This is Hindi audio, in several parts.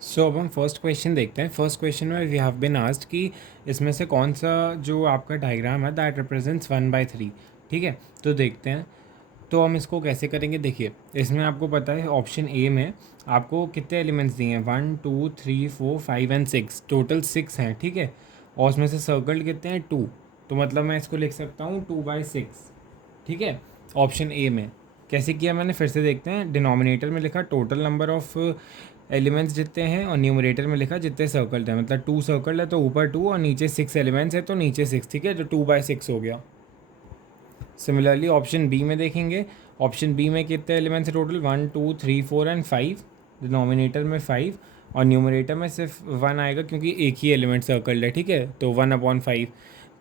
सो अब हम फर्स्ट क्वेश्चन देखते हैं। फर्स्ट क्वेश्चन में वी हैव बीन आस्क्ड कि इसमें से कौन सा जो आपका डायग्राम है दैट रिप्रेजेंट्स 1/3। ठीक है, तो देखते हैं। तो हम इसको कैसे करेंगे, देखिए इसमें आपको पता है ऑप्शन ए में आपको कितने एलिमेंट्स दिए हैं, 1 2 3 4 5 एंड 6, टोटल 6 हैं। ठीक है, और उसमें से सर्कल कितने हैं, 2। तो मतलब मैं इसको लिख सकता हूँ 2/6। ठीक है, ऑप्शन ए में कैसे किया मैंने, फिर से देखते हैं। डिनोमिनेटर में लिखा टोटल नंबर ऑफ एलिमेंट्स जितने हैं, और न्यूमरेटर में लिखा जितने सर्कल्ड हैं। मतलब 2 सर्कल्ड है तो ऊपर 2 और नीचे 6 एलिमेंट्स है तो नीचे 6। ठीक है, तो 2/6 हो गया। सिमिलरली ऑप्शन बी में देखेंगे। ऑप्शन बी में कितने एलिमेंट्स है टोटल, 1 2 3 4 एंड 5। डिनोमिनेटर में 5 और न्यूमरेटर में सिर्फ 1 आएगा क्योंकि एक ही एलिमेंट सर्कल्ड है। ठीक है, तो 1/5।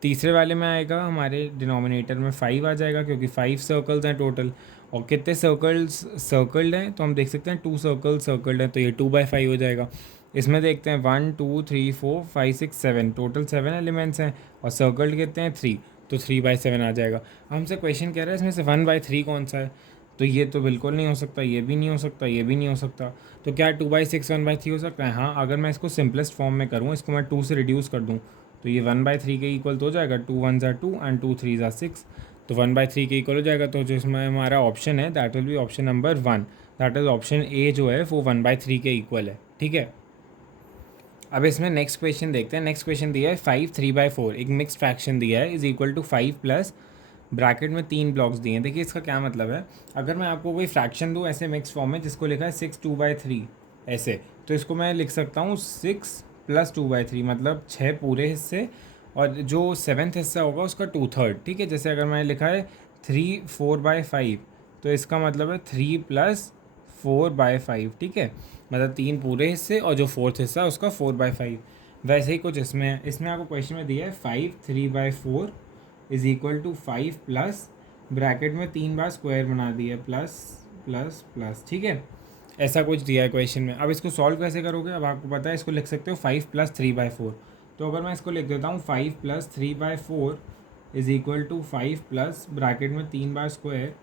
तीसरे वाले में आएगा हमारे डिनोमिनेटर में 5 आ जाएगा क्योंकि 5 सर्कल्स हैं टोटल। और कितने सर्कल्स सर्कल्ड हैं, तो हम देख सकते हैं 2 सर्कल सर्कल्ड हैं तो ये 2/5 हो जाएगा। इसमें देखते हैं 1 2 3 4 5 6 7, टोटल 7 एलिमेंट्स हैं और सर्कल्ड कितने हैं 3, तो 3/7 आ जाएगा। हमसे क्वेश्चन कह रहा है इसमें से 1/3 कौन सा है, तो ये तो बिल्कुल नहीं हो सकता, ये भी नहीं हो सकता, ये भी नहीं हो सकता। तो क्या 2/6 1/3 हो सकता है? हाँ, अगर मैं इसको सिंपलेस्ट फॉर्म में करूँ, इसको मैं 2 से रिड्यूस कर दूँ तो ये 1/3 के इक्वल तो हो जाएगा। 2 1 ज़ा 2 एंड 2 3 ज़ा 6, तो 1/3 के इक्वल हो जाएगा। तो जो इसमें हमारा ऑप्शन है that will be option number 1, that is option A जो है वो 1/3 के इक्वल है। ठीक है, अब इसमें नेक्स्ट क्वेश्चन देखते हैं। नेक्स्ट क्वेश्चन दिया है 5 3/4, एक मिक्स फ्रैक्शन दिया है, is equal to 5 plus bracket में 3 ब्लॉक्स दिए हैं। देखिए इसका क्या मतलब है, अगर मैं आपको कोई फ्रैक्शन दूँ ऐसे मिक्स फॉर्म में जिसको लिखा है 6 2/3 ऐसे, तो इसको मैं लिख सकता हूँ 6 प्लस 2/3, मतलब 6 पूरे हिस्से और जो 7th हिस्सा होगा उसका 2/3। ठीक है, जैसे अगर मैंने लिखा है 3 4/5 तो इसका मतलब है 3 प्लस 4/5। ठीक है, मतलब 3 पूरे हिस्से और जो 4th हिस्सा है उसका 4/5। वैसे ही कुछ इसमें है। इसमें आपको क्वेश्चन में दिया है 5 3/4 is equal to 5 plus bracket में 3 बार स्क्वायर बना दिया प्लस प्लस प्लस। ठीक है, ऐसा कुछ दिया है क्वेश्चन में। अब इसको सॉल्व कैसे करोगे, अब आपको पता है इसको लिख सकते हो 5 प्लस 3/4। तो अगर मैं इसको लिख देता हूँ 5 plus 3/4 is equal to 5 plus bracket में 3 बार स्क्वायर,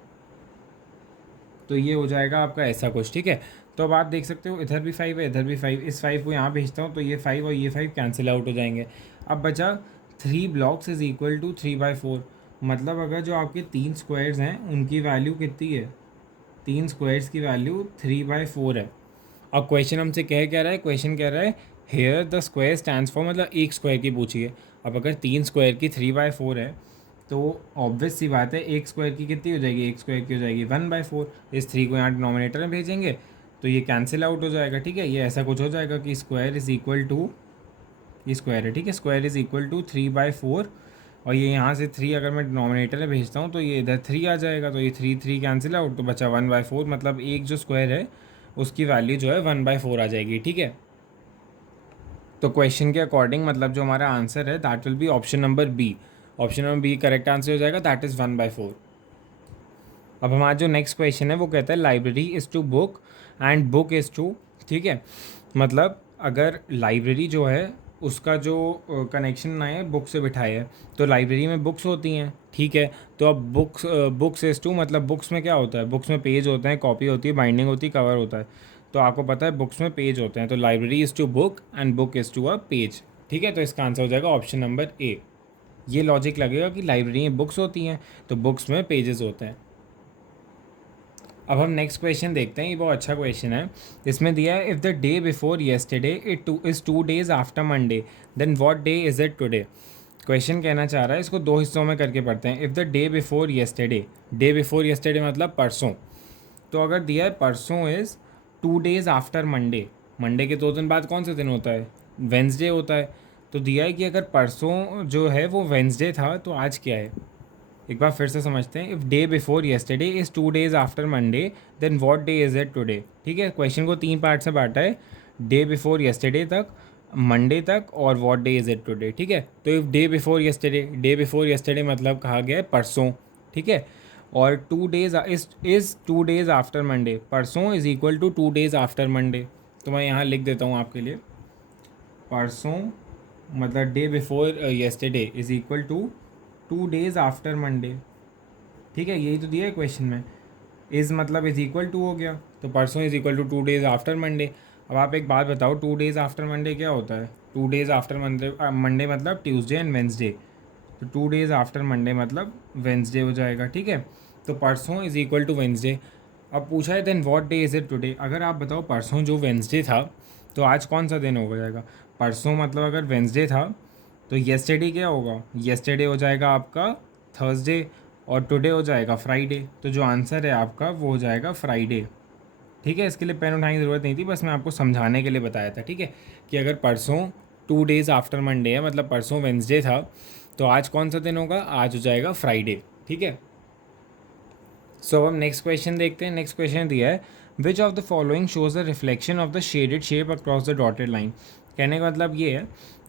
तो ये हो जाएगा आपका ऐसा कुछ। ठीक है, तो अब आप देख सकते हो इधर भी 5 है, इधर भी 5, इस 5 को यहाँ भेजता हूँ तो ये 5 और ये 5 कैंसिल आउट हो जाएंगे। अब बचा 3 ब्लॉक्स इज इक्वल टू 3/4, मतलब अगर जो आपके 3 स्क्वायर्स हैं उनकी वैल्यू कितनी है, 3 स्क्वायर्स की वैल्यू 3/4 है। अब क्वेश्चन हमसे क्या रहा है, क्वेश्चन कह रहा है here the square stands for, मतलब एक स्क्वायर की पूछिए। अब अगर 3 स्क्वायर की 3/4 है तो ऑब्वियस सी बात है एक स्क्वायर की कितनी हो जाएगी, एक स्क्वायर की हो जाएगी 1/4। इस 3 को यहाँ डिनोमिनेटर में भेजेंगे तो ये कैंसिल आउट हो जाएगा। ठीक है, ये ऐसा कुछ हो जाएगा कि स्क्वायर इज इक्वल टू, ये स्क्वायर है। ठीक है, स्क्वायर इज इक्वल टू 3/4 और ये यहाँ से 3 अगर मैं डिनोमिनेटर में भेजता हूँ तो ये इधर 3 आ जाएगा, तो ये 3 3 कैंसिल आउट, तो बचा 1/4, मतलब एक जो स्क्वायर है उसकी वैल्यू जो है 1/4 आ जाएगी। ठीक है, तो क्वेश्चन के अकॉर्डिंग मतलब जो हमारा आंसर है that will be option number B. Option number B correct answer हो जाएगा, दैट इज़ 1/4। अब हमारा जो नेक्स्ट क्वेश्चन है वो कहता है library is to book and book is to. ठीक है, मतलब अगर लाइब्रेरी जो है उसका जो कनेक्शन ना है बुक से बिठाए है, तो लाइब्रेरी में बुक्स होती हैं। ठीक है, तो अब बुक्स इज़ टू मतलब बुक्स में क्या होता है, बुक्स में पेज होते हैं, कॉपी होती है, बाइंडिंग होती है, कवर होता है। तो आपको पता है बुक्स में पेज होते हैं, तो library is to book and book is to a page. ठीक है, तो इसका आंसर हो जाएगा ऑप्शन नंबर ए। ये लॉजिक लगेगा कि लाइब्रेरी में बुक्स होती हैं तो बुक्स में पेजेस होते हैं। अब हम नेक्स्ट क्वेश्चन देखते हैं, ये बहुत अच्छा क्वेश्चन है। इसमें दिया है if the day before yesterday it is 2 days after Monday then what day is it today. Question कहना चाह रहा है, इसको दो हिस्सों में करके पढ़ते हैं। If the day before yesterday, day before yesterday मतलब परसों, तो अगर दिया है परसों is 2 days after Monday, Monday के 2 दिन बाद कौन सा दिन होता है, वेंसडे होता है। तो दिया है कि अगर परसों जो है वो वेंसडे था तो आज क्या है। एक बार फिर से समझते हैं। If day before yesterday is 2 days after Monday then what day is it today. ठीक है, क्वेश्चन को 3 पार्ट से बांटा है, डे बिफोर येस्टरडे तक, मंडे तक और what day is it today. ठीक है, तो if day before yesterday, day before yesterday मतलब कहा गया है परसों। ठीक है, और 2 days is 2 days after Monday, परसों is equal to 2 days after Monday. तो मैं यहाँ लिख देता हूँ आपके लिए, परसों मतलब day before yesterday is equal to 2 days after Monday. ठीक है, यही तो दिया है क्वेश्चन में। इज़ मतलब इज़ इक्वल टू हो गया, तो परसों is equal to 2 days after Monday. अब आप एक बात बताओ, 2 डेज़ आफ्टर मंडे क्या होता है? 2 डेज़ आफ्टर मंडे, मंडे मतलब ट्यूसडे एंड वेंसडे, तो 2 डेज़ आफ्टर मंडे मतलब वेंसडे हो जाएगा, ठीक है। तो परसों इज़ इक्वल टू वेंसडे। अब पूछा है then what day is it today. अगर आप बताओ परसों जो वेंसडे था, तो आज कौन सा दिन हो जाएगा? परसों मतलब अगर वेंसडे था तो येस्टरडे क्या होगा? येस्टरडे हो जाएगा आपका थर्सडे, और टुडे हो जाएगा फ्राइडे। तो जो आंसर है आपका वो हो जाएगा फ्राइडे, ठीक है। इसके लिए पेन उठाने की ज़रूरत नहीं थी, बस मैं आपको समझाने के लिए बताया था, ठीक है, कि अगर परसों 2 डेज़ आफ्टर मंडे है, मतलब परसों वेंसडे था, तो आज कौन सा दिन होगा? आज हो जाएगा फ्राइडे, ठीक है। सो अब हम नेक्स्ट क्वेश्चन देखते हैं। नेक्स्ट क्वेश्चन दिया है, which of the following shows the reflection of the shaded shape across the dotted line. कहने का मतलब ये है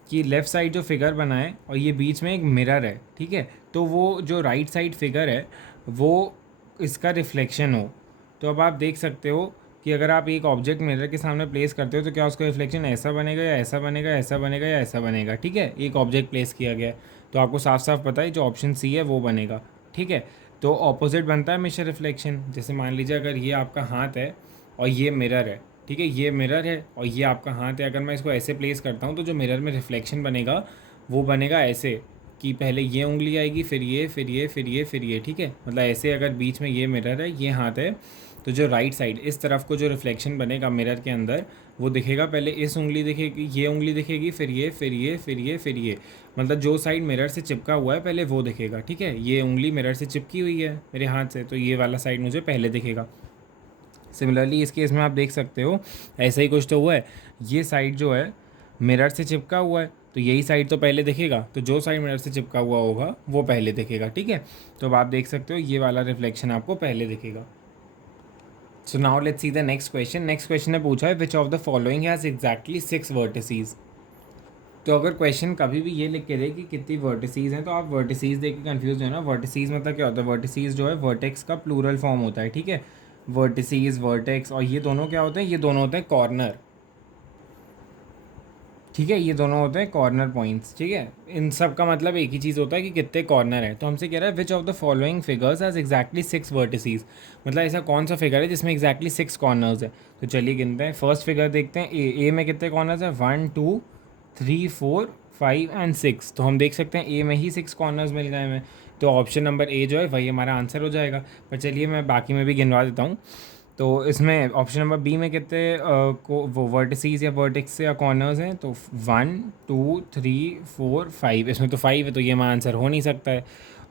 कि लेफ़्ट साइड जो फिगर बना है और ये बीच में एक मिरर है, ठीक है, तो वो जो राइट साइड फिगर है वो इसका रिफ्लेक्शन हो। तो अब आप देख सकते हो कि अगर आप एक ऑब्जेक्ट मिरर के सामने प्लेस करते हो तो क्या उसका रिफ्लेक्शन ऐसा बनेगा या ऐसा बनेगा, ऐसा बनेगा या ऐसा बनेगा, ठीक है। एक ऑब्जेक्ट प्लेस किया गया है तो आपको साफ साफ पता है जो ऑप्शन सी है वो बनेगा, ठीक है। तो ऑपोजिट बनता है हमेशा रिफ्लेक्शन। जैसे मान लीजिए अगर ये आपका हाथ है और ये मिरर है, ठीक है, ये मिरर है और ये आपका हाथ है, अगर मैं इसको ऐसे प्लेस करता हूँ तो जो मिरर में रिफ्लेक्शन बनेगा वो बनेगा ऐसे, कि पहले ये उंगली आएगी, फिर ये, फिर ये, फिर ये, फिर ये, ठीक है। मतलब ऐसे अगर बीच में ये मिरर है, ये हाथ है, तो जो राइट साइड इस तरफ को जो रिफ्लेक्शन बनेगा मिरर के अंदर वो दिखेगा, पहले इस उंगली दिखेगी, ये उंगली दिखेगी, फिर ये, फिर ये, फिर ये, फिर ये, मतलब जो साइड मिरर से चिपका हुआ है पहले वो दिखेगा, ठीक है। ये उंगली मिरर से चिपकी हुई है मेरे हाथ से, तो ये वाला साइड मुझे पहले दिखेगा। सिमिलरली इस केस में आप देख सकते हो ऐसा ही कुछ तो हुआ है, ये साइड जो है मिरर से चिपका हुआ है तो यही साइड तो पहले दिखेगा, तो जो साइड मिरर से चिपका हुआ होगा वो पहले दिखेगा, ठीक है। तो अब आप देख सकते हो ये वाला रिफ्लेक्शन आपको पहले दिखेगा। So now let's see the next question. Next question ने पूछा है which of the following has exactly 6 vertices. तो अगर क्वेश्चन कभी भी ये लिख के दे कि कितनी वर्टिसीज हैं तो आप वर्टिसीज देख के कन्फ्यूज हो ना। वर्टिसीज मतलब क्या होता है? वर्टिसीज जो है वर्टेक्स का प्लूरल फॉर्म होता है, ठीक है। वर्टिसीज, वर्टेक्स, और ये दोनों क्या होते हैं? ये दोनों होते हैं कॉर्नर, ठीक है, ये दोनों होते हैं कॉर्नर पॉइंट्स, ठीक है। इन सब का मतलब एक ही चीज़ होता है कि कितने कॉर्नर है। तो हमसे कह रहा है which of the following figures has exactly 6 vertices, मतलब ऐसा कौन सा फिगर है जिसमें एग्जैक्टली 6 कॉर्नर्स है। तो चलिए गिनते हैं। फर्स्ट फिगर देखते हैं, ए में कितने कॉर्नर्स हैं? 1 2 3 4 5 एंड 6। तो हम देख सकते हैं ए में ही 6 कॉर्नर्स मिल गए हमें, तो ऑप्शन नंबर ए जो है वही हमारा आंसर हो जाएगा। पर चलिए मैं बाकी में भी गिनवा देता हूँ। तो इसमें ऑप्शन नंबर बी में कितने को वो वर्टिसीज या वर्टेक्स या कॉर्नर्स हैं? तो 1 2 3 4 5, इसमें तो 5 है तो ये हमारा आंसर हो नहीं सकता है।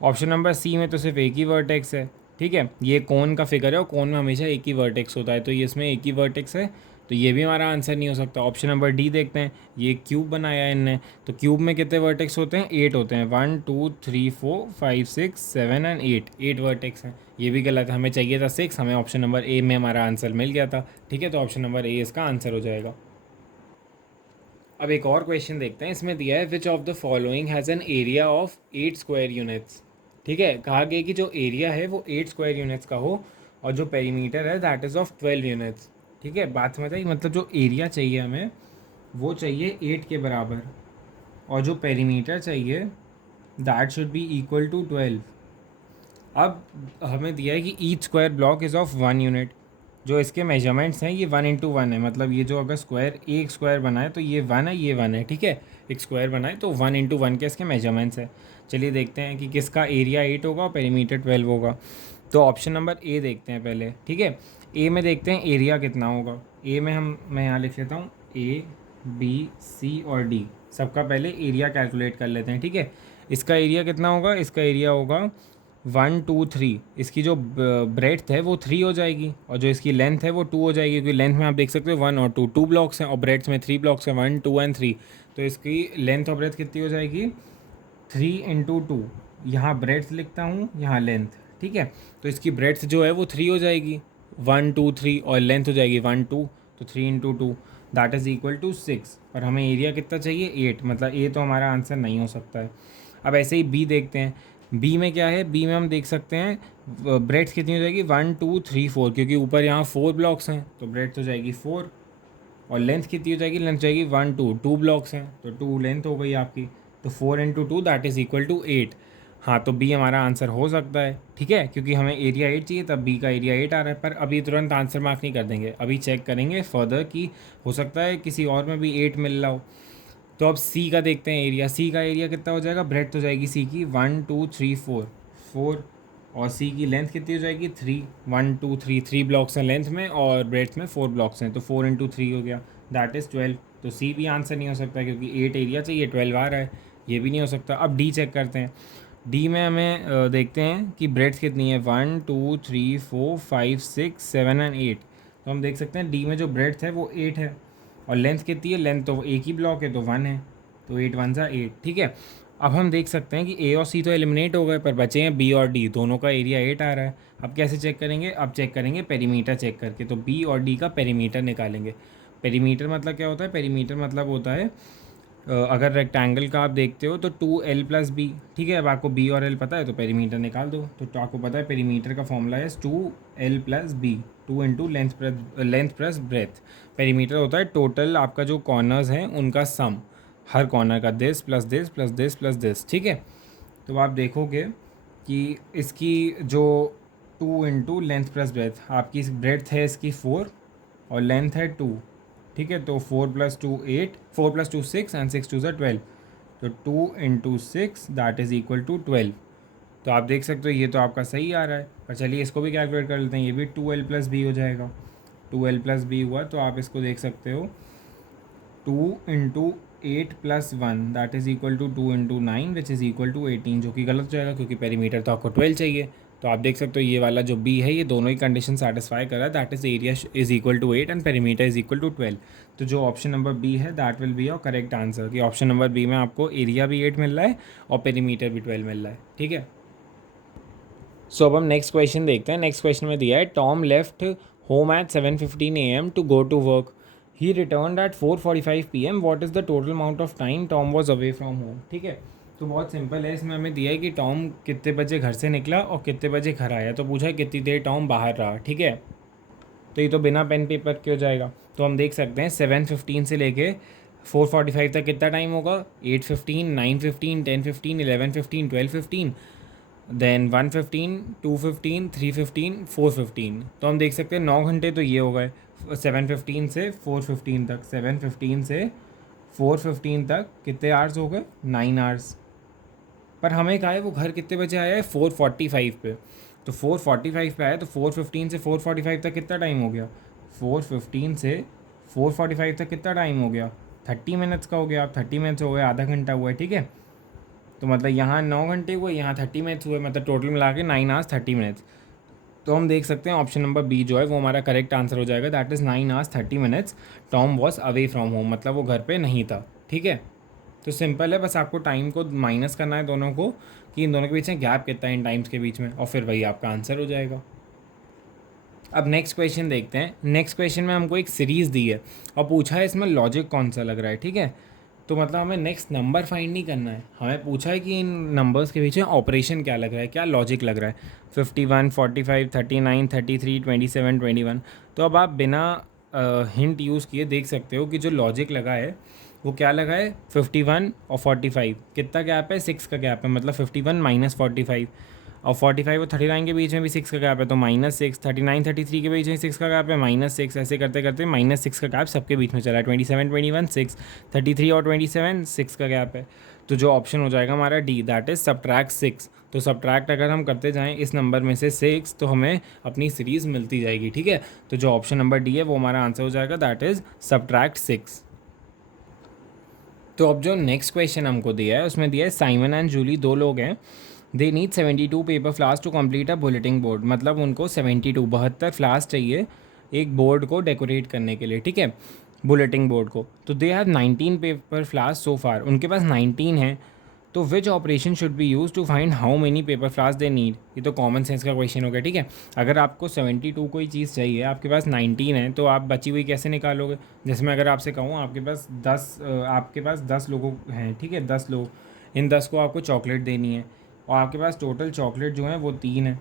ऑप्शन नंबर सी में तो सिर्फ एक ही वर्टेक्स है, ठीक है, ये कोन का फिगर है और कोन में हमेशा एक ही वर्टेक्स होता है, तो ये इसमें एक ही वर्टेक्स है, तो ये भी हमारा आंसर नहीं हो सकता। ऑप्शन नंबर डी देखते हैं, ये क्यूब बनाया है इनने, तो क्यूब में कितने वर्टेक्स होते हैं? 8 होते हैं। 1 2 3 4 5 6 7 एंड 8 वर्टेक्स हैं, ये भी गलत है, हमें चाहिए था 6, हमें ऑप्शन नंबर ए में हमारा आंसर मिल गया था, ठीक है। तो ऑप्शन नंबर ए इसका आंसर हो जाएगा। अब एक और क्वेश्चन देखते हैं। इसमें दिया है which of the following has an area of 8 square units, ठीक है। कहा गया कि जो एरिया है वो 8 स्क्वायर यूनिट्स का हो और जो पेरीमीटर है दैट इज़ ऑफ 12 यूनिट्स, ठीक है। बात समझ आई? मतलब जो एरिया चाहिए हमें वो चाहिए 8 के बराबर और जो पेरीमीटर चाहिए that should be equal to 12। अब हमें दिया है कि each square block is of 1 unit, जो इसके मेजरमेंट्स हैं ये 1 इंटू 1 है, मतलब ये जो अगर स्क्वायर एक स्क्वायर बनाए तो ये 1 है, ये 1 है, ठीक है। एक स्क्वायर बनाए तो 1 इंटू 1 के इसके मेजरमेंट्स है। चलिए देखते हैं कि किसका एरिया 8 होगा और पेरीमीटर 12 होगा। तो ऑप्शन नंबर ए देखते हैं पहले, ठीक है। ए में देखते हैं एरिया कितना होगा। ए में मैं यहाँ लिख लेता हूँ ए बी सी और डी, सबका पहले एरिया कैलकुलेट कर लेते हैं, ठीक है। इसका एरिया कितना होगा? इसका एरिया होगा 1 2 3, इसकी जो ब्रेड्थ है वो 3 हो जाएगी और जो इसकी लेंथ है वो 2 हो जाएगी, क्योंकि लेंथ में आप देख सकते हो 1 और 2 2 ब्लॉक्स हैं और ब्रेड्थ में 3 ब्लॉक्स हैं, 1 2 एंड 3। तो इसकी लेंथ और ब्रेड्थ कितनी हो जाएगी? 3 इंटू 2, यहाँ ब्रेड्थ लिखता हूँ, यहाँ लेंथ, ठीक है। तो इसकी ब्रेड्थ जो है वो 3 हो जाएगी, 1 2 3, और लेंथ हो जाएगी 1 2, तो 3 into 2 that is equal to 6। और हमें एरिया कितना चाहिए? 8, मतलब ए तो हमारा आंसर नहीं हो सकता है। अब ऐसे ही बी देखते हैं। बी में क्या है? बी में हम देख सकते हैं ब्रेड्थ कितनी हो जाएगी? 1 2 3 4, क्योंकि ऊपर यहाँ 4 ब्लॉक्स हैं तो ब्रेड्थ हो जाएगी 4, और लेंथ कितनी हो जाएगी? लेंथ जाएगी 1 2 2 ब्लॉक्स हैं तो 2 लेंथ हो गई आपकी, तो 4 into 2 that is equal to 8। हाँ, तो बी हमारा आंसर हो सकता है, ठीक है, क्योंकि हमें एरिया 8 चाहिए, तब बी का एरिया 8 आ रहा है। पर अभी तुरंत आंसर मार्क नहीं कर देंगे, अभी चेक करेंगे फर्दर कि हो सकता है किसी और में भी 8 मिल रहा हो। तो अब सी का देखते हैं एरिया। सी का एरिया कितना हो जाएगा, ब्रेड्थ हो जाएगी सी की 1 2 3 4 4, और सी की लेंथ कितनी हो जाएगी 3, 1 2 3, 3 ब्लॉक्स हैं लेंथ में और ब्रेड्थ में 4 ब्लॉक्स हैं, तो 4 इंटू 3 हो गया, दैट इज़ 12। तो सी भी आंसर नहीं हो सकता क्योंकि 8 एरिया चाहिए, 12 आ रहा है, ये भी नहीं हो सकता। अब डी चेक करते हैं। डी में हमें देखते हैं कि ब्रेड्थ कितनी है, 1 2 3 4 5 6 7 एंड 8। तो हम देख सकते हैं डी में जो ब्रेड्थ है वो 8 है, और लेंथ कितनी है, लेंथ तो एक ही ब्लॉक है तो 1 है, तो 8 1 सा 8, ठीक है। अब हम देख सकते हैं कि ए और सी तो एलिमिनेट हो गए, पर बचे हैं बी और डी, दोनों का एरिया 8 आ रहा है। अब कैसे चेक करेंगे, अब चेक करेंगे पेरीमीटर चेक करके, तो बी और डी का पेरीमीटर निकालेंगे। पेरीमीटर मतलब क्या होता है, पेरीमीटर मतलब होता है अगर रेक्टेंगल का आप देखते हो तो 2l प्लस बी, ठीक है। अब आपको बी और एल पता है तो पेरीमीटर निकाल दो। तो आपको पता है पेरीमीटर का फॉर्मूला है 2l plus b, 2 into length plus breadth. Perimeter होता है टोटल आपका जो कॉर्नर्स हैं उनका सम, हर कॉर्नर का this plus this plus this plus this, ठीक है। तो आप देखोगे कि इसकी जो 2 इंटू लेंथ प्लस ब्रेथ, आपकी ब्रेथ है इसकी 4 और लेंथ है 2, ठीक है। तो 4 प्लस 2 8, 4 प्लस 2 6 एंड 6 2 ज़ा 12, तो 2 into 6 that is equal to 12। तो आप देख सकते हो ये तो आपका सही आ रहा है, पर चलिए इसको भी कैलकुलेट कर लेते हैं। ये भी 2l प्लस बी हो जाएगा, 2l प्लस बी हुआ, तो आप इसको देख सकते हो 2 into 8 plus 1 that is equal to 2 into 9 which is equal to 18, जो कि गलत हो जाएगा क्योंकि पेरीमीटर तो आपको 12 चाहिए। तो आप देख सकते हो ये वाला जो बी है ये दोनों ही कंडीशन सेटिस्फाई कर रहा है, that is area is equal to 8 and perimeter is equal to 12। तो जो ऑप्शन नंबर बी है that will be your correct answer, कि ऑप्शन नंबर बी में आपको एरिया भी 8 मिल रहा है और पेरीमीटर भी 12 मिल रहा है, ठीक है। सो अब हम नेक्स्ट क्वेश्चन देखते हैं। नेक्स्ट क्वेश्चन में दिया है Tom left home at 7:15 AM to go to work, he return at 4:45 PM, what is the total amount of time Tom was away from home, ठीक है। तो बहुत सिंपल है, इसमें हमें दिया है कि टॉम कितने बजे घर से निकला और कितने बजे घर आया, तो पूछा है कितनी देर टॉम बाहर रहा, ठीक है। तो ये तो बिना पेन पेपर के हो जाएगा। तो हम देख सकते हैं 7:15 से लेके 4:45 तक कितना टाइम होगा, 8:15 9:15 10:15 11:15 12:15, देन 1:15 2:15 3:15 4:15। तो हम देख सकते हैं 9 घंटे तो ये हो गए 7:15 से 4:15 तक, 7:15 से 4:15 तक कितने आवर्स हो गए, 9 आवर्स। पर हमें कहा है वो घर कितने बजे आया है, 4:45 पे। तो 4:45 पे आया तो 4:15 से 4:45 तक कितना टाइम हो गया, 4:15 से 4:45 तक कितना टाइम हो गया, 30 मिनट्स का हो गया। अब 30 मिनट्स हो गए, आधा घंटा हुआ है, ठीक है। तो मतलब यहाँ 9 घंटे हुए, यहाँ 30 मिनट्स हुए, मतलब टोटल मिला के 9 आवर्स 30 मिनट्स। तो हम देख सकते हैं ऑप्शन नंबर बी जो है वो हमारा करेक्ट आंसर हो जाएगा, that is 9 hours 30 minutes Tom was away from home, मतलब वो घर पे नहीं था, ठीक है। तो सिंपल है, बस आपको टाइम को माइनस करना है दोनों को, कि इन दोनों के बीच में गैप कितना है इन टाइम्स के बीच में, और फिर वही आपका आंसर हो जाएगा। अब नेक्स्ट क्वेश्चन देखते हैं। नेक्स्ट क्वेश्चन में हमको एक सीरीज़ दी है और पूछा है इसमें लॉजिक कौन सा लग रहा है, ठीक है। तो मतलब हमें नेक्स्ट नंबर फाइंड नहीं करना है, हमें पूछा है कि इन नंबर्स के पीछे ऑपरेशन क्या लग रहा है, क्या लॉजिक लग रहा है। 51 45 39 33 27 21। तो अब आप बिना हिंट यूज़ किए देख सकते हो कि जो लॉजिक लगा है वो क्या लगा है, 51 और 45 कितना गैप है, 6 का गैप है, मतलब 51 माइनस 45, और 45 और 39 के बीच में भी 6 का गैप है तो -6, 39 33 के बीच में 6 का गैप है -6, ऐसे करते करते -6 का गैप सबके बीच में चला है। 27 21 6, 33 और 27 6 का गैप है। तो जो ऑप्शन हो जाएगा हमारा डी, दैट इज़ सब्ट्रैक्ट 6। तो सब्ट्रैक्ट अगर हम करते जाएं इस नंबर में से 6 तो हमें अपनी सीरीज़ मिलती जाएगी, ठीक है। तो जो ऑप्शन नंबर डी है वो हमारा आंसर हो जाएगा, दैट इज़ सब्ट्रैक्ट 6। तो अब जो नेक्स्ट क्वेश्चन हमको दिया है उसमें दिया है साइमन एंड जूली दो लोग हैं, they need 72 paper flowers to complete a bulletin board, मतलब उनको 72 फ्लावर्स चाहिए एक बोर्ड को डेकोरेट करने के लिए, ठीक है, बुलेटिन बोर्ड को। तो they have 19 paper flowers so far, उनके पास 19 है। तो which operation should be use to find how many paper flowers they need, ये तो कॉमन सेंस का क्वेश्चन हो गया, ठीक है। अगर आपको 72 कोई चीज़ चाहिए, आपके पास 19 है, तो आप बची हुई कैसे निकालोगे। जैसे मैं अगर आपसे कहूँ आपके पास 10 लोगों हैं, ठीक है, 10 लोग, इन 10 को आपको चॉकलेट देनी है और आपके पास टोटल चॉकलेट जो है वो 3 है,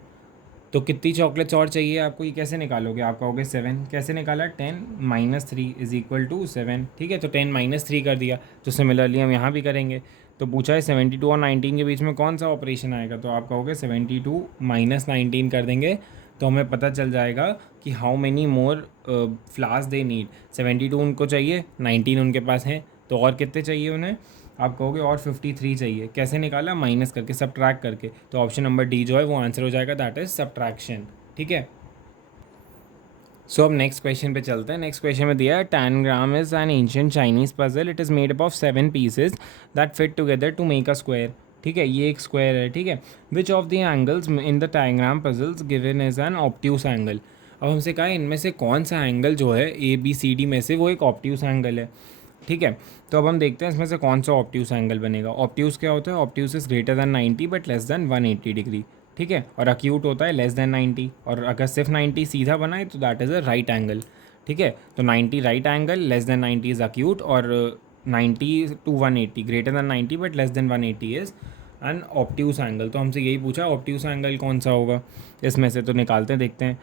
तो कितनी चॉकलेट्स और चाहिए आपको, ये कैसे निकालोगे, आप कहोगे 7, कैसे निकाला, 10 - 3 इज़ इक्वल टू 7, ठीक है। तो 10 - 3 कर दिया। तो सिमिलरली हम यहाँ भी करेंगे, तो पूछा है 72 और 19 के बीच में कौन सा ऑपरेशन आएगा, तो आप कहोगे 72 माइनस 19 कर देंगे तो हमें पता चल जाएगा कि how many more flowers they need. 72 उनको चाहिए, 19 उनके पास हैं, तो और कितने चाहिए उन्हें, आप कहोगे और 53 चाहिए। कैसे निकाला, माइनस करके, सब्ट्रैक्ट करके। तो ऑप्शन नंबर डी जो है वो आंसर हो जाएगा, दैट इज सब्ट्रैक्शन। ठीक है, सो अब नेक्स्ट क्वेश्चन पे चलते हैं। नेक्स्ट क्वेश्चन में दिया है tangram is an ancient Chinese puzzle, it is made up of 7 pieces that fit together to make a square. ठीक है, ये एक स्क्वायर है। ठीक है, which of the angles in the tangram puzzles given is an obtuse angle. अब हमसे कहा है इनमें से कौन सा एंगल जो है ए बी सी डी में से वो एक ऑब्ट्यूस एंगल है। ठीक है, तो अब हम देखते हैं इसमें से कौन सा ऑब्ट्यूस एंगल बनेगा। ऑब्ट्यूस क्या होता है, obtuse is greater than 90 but less than 180 degree. ठीक है, और अक्यूट होता है लेस देन 90, और अगर सिर्फ 90 सीधा बना है तो that is a right angle. ठीक है, तो 90 right angle, less than 90 is acute, और 90 to 180 greater than 90 but less than 180 is an obtuse angle. तो हमसे यही पूछा ऑब्ट्यूस एंगल कौन सा होगा इसमें से, तो निकालते हैं, देखते हैं।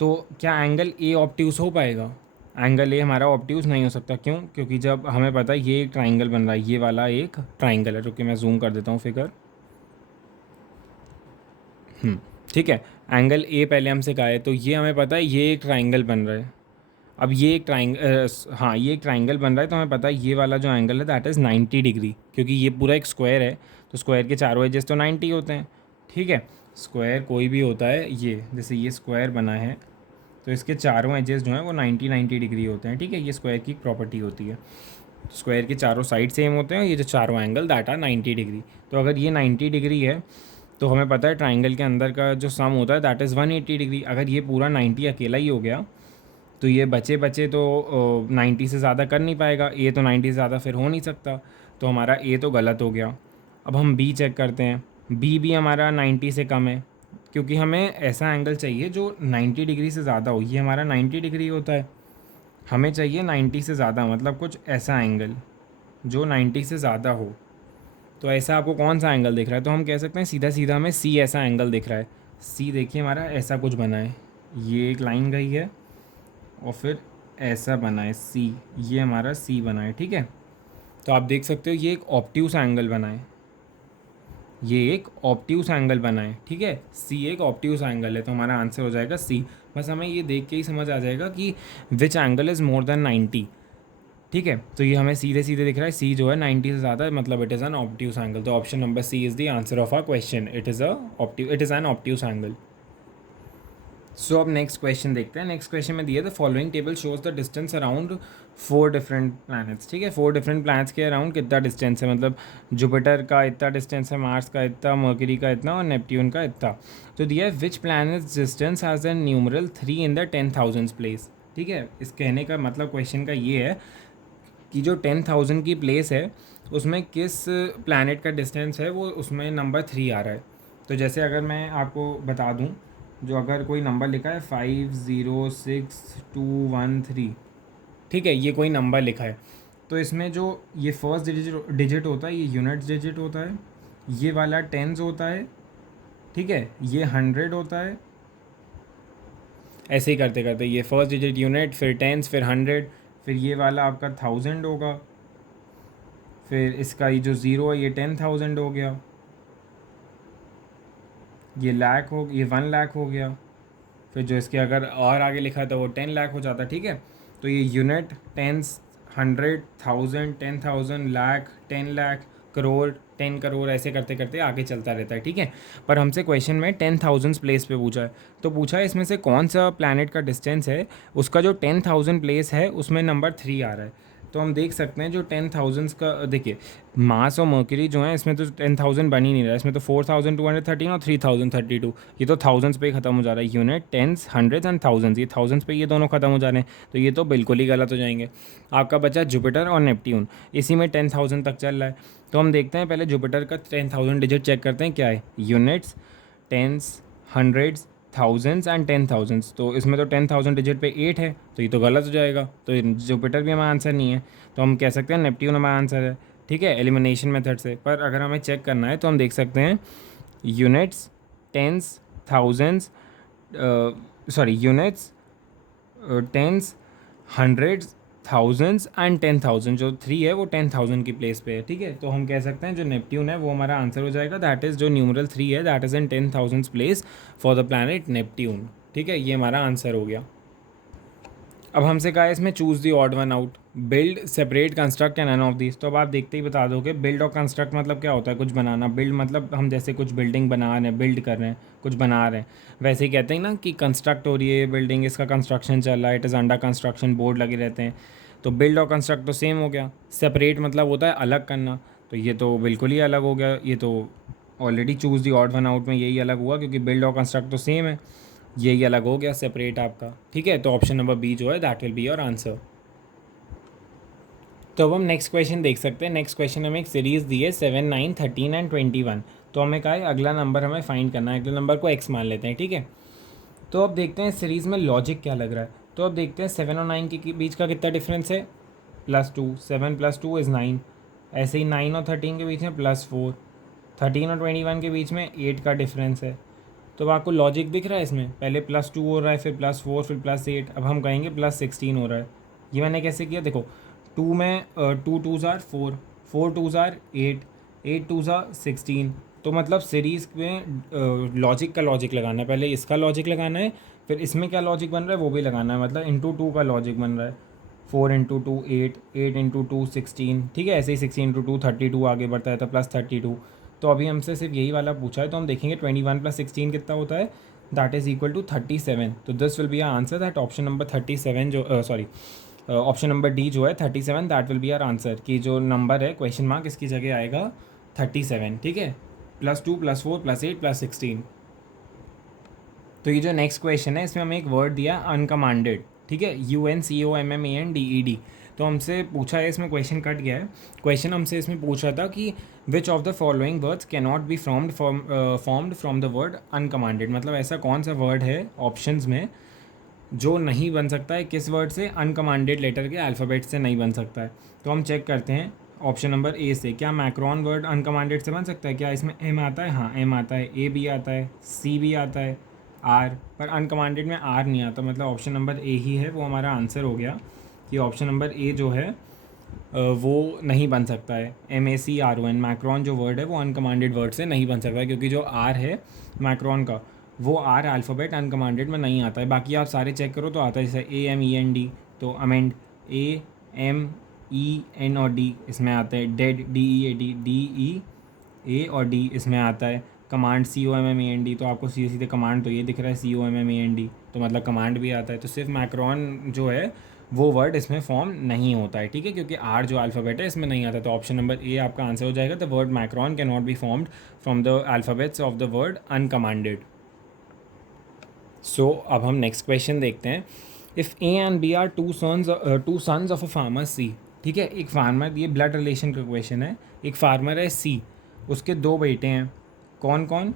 तो क्या एंगल ए ऑब्ट्यूस हो पाएगा, एंगल ए हमारा ऑब्ट्यूस नहीं हो सकता। क्यों, क्योंकि जब हमें पता है ये एक ट्राइंगल बन रहा है, ये वाला एक ट्राइंगल है। रुकिए मैं जूम कर देता हूँ फिगर। ठीक है, एंगल ए पहले हमसे कहा है, तो ये हमें पता है ये एक ट्राइंगल बन रहा है। अब ये एक हाँ ये एक ट्राइंगल बन रहा है, तो हमें पता है ये वाला जो एंगल है दैट इज़ 90 डिग्री, क्योंकि ये पूरा एक स्क्वायर है, तो स्क्वायर के चारों एजेस तो 90 होते हैं। ठीक है, स्क्वायर कोई भी होता है, ये जैसे ये स्क्वायर बना है तो इसके चारों एजेस जो हैं वो 90 डिग्री होते हैं। ठीक है, ये स्क्वायर की प्रॉपर्टी होती है। स्क्वायर के चारों साइड सेम होते हैं, ये जो चारों एंगल दैट आर 90 डिग्री। तो अगर ये 90 डिग्री है तो हमें पता है ट्राइंगल के अंदर का जो सम होता है दैट इज़ 180 डिग्री। अगर ये पूरा 90 अकेला ही हो गया तो ये बचे बचे तो 90 से ज़्यादा कर नहीं पाएगा, ए तो 90 से ज़्यादा फिर हो नहीं सकता, तो हमारा ए तो गलत हो गया। अब हम बी चेक करते हैं, बी भी हमारा 90 से कम है, क्योंकि हमें ऐसा एंगल चाहिए जो 90 डिग्री से ज़्यादा हो। ये हमारा 90 डिग्री होता है, हमें चाहिए 90 से ज़्यादा, मतलब कुछ ऐसा एंगल जो 90 से ज़्यादा हो। तो ऐसा आपको कौन सा एंगल दिख रहा है, तो हम कह सकते हैं सीधा सीधा हमें सी ऐसा एंगल दिख रहा है। सी देखिए हमारा ऐसा कुछ बना है, ये एक लाइन गई है और फिर ऐसा बना है सी, ये हमारा सी बना है। ठीक है, तो आप देख सकते हो ये एक ऑब्ट्यूस एंगल बना है, ये एक ऑब्ट्यूस एंगल बना है। ठीक है, सी एक ऑब्ट्यूस एंगल है, तो हमारा आंसर हो जाएगा सी। बस हमें ये देख के ही समझ आ जाएगा कि which angle is more than 90। ठीक है, तो ये हमें सीधे सीधे दिख रहा है, सी जो है 90 से ज़्यादा है, मतलब it is an obtuse angle. तो option number C is the answer of our question, it is an obtuse angle. So अब नेक्स्ट क्वेश्चन देखते हैं। नेक्स्ट क्वेश्चन में दिया the following table shows the distance around 4 different planets. ठीक है, 4 डिफरेंट प्लैनेट्स के अराउंड कितना डिस्टेंस है, मतलब जुपिटर का इतना डिस्टेंस है, मार्स का इतना, मर्करी का इतना और नेपट्यून का इतना। तो दिया है which planets distance has an numeral 3 in the 10,000 place. ठीक है, इस कहने का मतलब क्वेश्चन का ये है कि जो 10,000 की प्लेस है उसमें किस प्लैनेट का डिस्टेंस है वो उसमें नंबर 3 आ रहा है। तो जैसे अगर मैं आपको बता दूं, जो अगर कोई नंबर लिखा है 506213, ठीक है, ये कोई नंबर लिखा है, तो इसमें जो ये फर्स्ट डिजिट होता है ये यूनिट्स डिजिट होता है, ये वाला टेंस होता है, ठीक है, ये 100 होता है। ऐसे ही करते करते ये फर्स्ट डिजिट यूनिट, फिर टेंस, फिर 100, फिर ये वाला आपका 1000 होगा, फिर इसका ये जो ज़ीरो है ये 10,000 हो गया, ये लाख हो, ये 1 लाख हो गया, फिर जो इसके अगर और आगे लिखा था वो 10 लाख हो जाता। ठीक है, तो ये यूनिट, टेंस, 100, 1000, 10,000, लाख, 10 लाख, करोड़, 10 करोड़, ऐसे करते करते आगे चलता रहता है। ठीक है, पर हमसे क्वेश्चन में 10,000 प्लेस पे पूछा है, तो पूछा है इसमें से कौन सा प्लैनेट का डिस्टेंस है, उसका जो 10,000 प्लेस है उसमें नंबर 3 आ रहा है। तो हम देख सकते हैं जो 10,000 का, देखिए मार्स और मर्क्यूरी जो है इसमें तो 10,000 बन ही नहीं रहा, इसमें तो 4,213 और 3,032, ये तो थाउजेंड्स पे ही ख़त्म हो जा रहा है। Unit, tens, hundreds and thousands, ये थाउजेंड्स पे ये दोनों ख़त्म हो जा रहे हैं, तो ये तो बिल्कुल ही गलत हो जाएंगे। आपका बचा जुपिटर और नेपट्यून, इसी में 10,000 तक चल रहा है। तो हम देखते हैं पहले जुपिटर का 10,000 डिजिट चेक करते हैं क्या है, units, tens, hundreds, thousands and 10,000। तो इसमें तो 10,000 डिजिट पे 8 है, तो ये तो गलत हो जाएगा, तो जुपिटर भी हमारा आंसर नहीं है, तो हम कह सकते हैं नेपट्यून हमारा आंसर है। ठीक है, एलिमिनेशन मेथड से। पर अगर हमें चेक करना है तो हम देख सकते हैं units, tens, thousands, units, tens, hundreds thousands and 10,000, जो 3 है वो 10,000 की प्लेस पे है, ठीक है। तो हम कह सकते हैं जो नेपट्यून है वो हमारा आंसर हो जाएगा, दैट इज़ जो न्यूमरल 3 है that is in 10,000 place for the planet Neptune, ठीक है। ये हमारा आंसर हो गया। अब हमसे कहा है इसमें choose the odd one out, build, separate, construct and none of this. तो अब आप देखते ही बता दोगे बिल्ड और कंस्ट्रक्ट मतलब क्या होता है, कुछ बनाना। बिल्ड मतलब हम जैसे कुछ बिल्डिंग बना रहे हैं, बिल्ड कर रहे हैं, कुछ बना रहे हैं, वैसे ही कहते हैं ना कि कंस्ट्रक्ट हो रही है बिल्डिंग, इसका कंस्ट्रक्शन चल रहा है, it is under construction, board लगे रहते हैं। तो बिल्ड और कंस्ट्रक्ट तो सेम हो गया। सेपरेट मतलब होता है अलग करना, तो ये तो बिल्कुल ही अलग हो गया, ये तो already choose the odd one out में यही अलग हुआ, क्योंकि बिल्ड और कंस्ट्रक्ट तो सेम है, यही अलग हो गया सेपरेट आपका, ठीक है। तो ऑप्शन नंबर बी जो है that will be your answer. तो अब हम नेक्स्ट क्वेश्चन देख सकते हैं। नेक्स्ट क्वेश्चन हमें एक सीरीज़ दी है 7, 9, 13 एंड 21। तो हमें कहा है अगला नंबर हमें फाइंड करना है, अगले नंबर को एक्स मान लेते हैं, ठीक है। तो अब देखते हैं सीरीज़ में लॉजिक क्या लग रहा है। तो अब देखते हैं 7 और 9 के बीच का कितना डिफरेंस है, +2, 7 + 2 इज़ 9। ऐसे ही 9 और 13 के बीच में +4, 13 और 21 के बीच में 8 का डिफरेंस है। तो अब आपको लॉजिक दिख रहा है इसमें, पहले +2 हो रहा है, फिर +4, फिर +8, अब हम कहेंगे +16 हो रहा है। ये मैंने कैसे किया, देखो 2 में 2 2s are 4, 4 2s are 8, 8 2s are 16। तो मतलब सीरीज़ में लॉजिक का लॉजिक लगाना है, पहले इसका लॉजिक लगाना है, फिर इसमें क्या लॉजिक बन रहा है वो भी लगाना है, मतलब इंटू 2 का लॉजिक बन रहा है। 4 × 2 8, 8 × 2 16, ठीक है। ऐसे ही 16 × 2 32 आगे बढ़ता है तो +32। तो अभी हमसे सिर्फ यही वाला पूछा है, तो हम देखेंगे 21 + 16 कितना होता है, दैट इज़ इक्वल टू 37। तो this will be our answer, that option number 37 जो सॉरी ऑप्शन नंबर डी जो है 37, that will be our answer, कि जो नंबर है क्वेश्चन मार्क इसकी जगह आएगा 37, ठीक है। +2 +4 +8 +16। तो ये जो नेक्स्ट क्वेश्चन है इसमें हमें एक वर्ड दिया अनकमांडेड, ठीक है, UNCOMMANDED। तो हमसे पूछा है, इसमें क्वेश्चन कट गया है। क्वेश्चन हमसे इसमें पूछ रहा था कि which of the following words can not be formed from the word uncommanded, मतलब ऐसा कौन सा वर्ड है ऑप्शंस में जो नहीं बन सकता है, किस वर्ड से, अनकमांडेड लेटर के अल्फ़ाबेट से नहीं बन सकता है। तो हम चेक करते हैं ऑप्शन नंबर ए से, क्या मैक्रोन वर्ड अनकमांडेड से बन सकता है, क्या इसमें एम आता है, हाँ एम आता है, ए भी आता है, सी भी आता है, आर, पर अनकमांडेड में आर नहीं आता, मतलब ऑप्शन नंबर ए ही है वो हमारा आंसर हो गया, कि ऑप्शन नंबर ए जो है वो नहीं बन सकता है। MACRON मैक्रोन जो वर्ड है वो अनकमांडेड वर्ड से नहीं बन सकता है, क्योंकि जो आर है मैक्रोन का वो आर अल्फ़ाबेट अनकमांडेड में नहीं आता है। बाकी आप सारे चेक करो तो आता है, जैसे AMEND, तो अमेंड AMEN और डी इसमें आता है, डेड DEAD, DE A और डी इसमें आता है, कमांड COMMAND, तो आपको सीधे सीधे कमांड तो ये दिख रहा है COMMAND, तो मतलब कमांड भी आता है। तो सिर्फ मैक्रोन जो है वो वर्ड इसमें फॉर्म नहीं होता है, ठीक है, क्योंकि आर जो अल्फ़ाबेट है इसमें नहीं आता। तो ऑप्शन नंबर ए आपका आंसर हो जाएगा, the word macron can not be formed from the alphabets of the word uncommanded. So अब हम नेक्स्ट क्वेश्चन देखते हैं। If A and B are two sons of a farmer C, ठीक है, एक फार्मर, ये ब्लड रिलेशन का क्वेश्चन है, एक फार्मर है सी, उसके दो बेटे हैं, कौन कौन,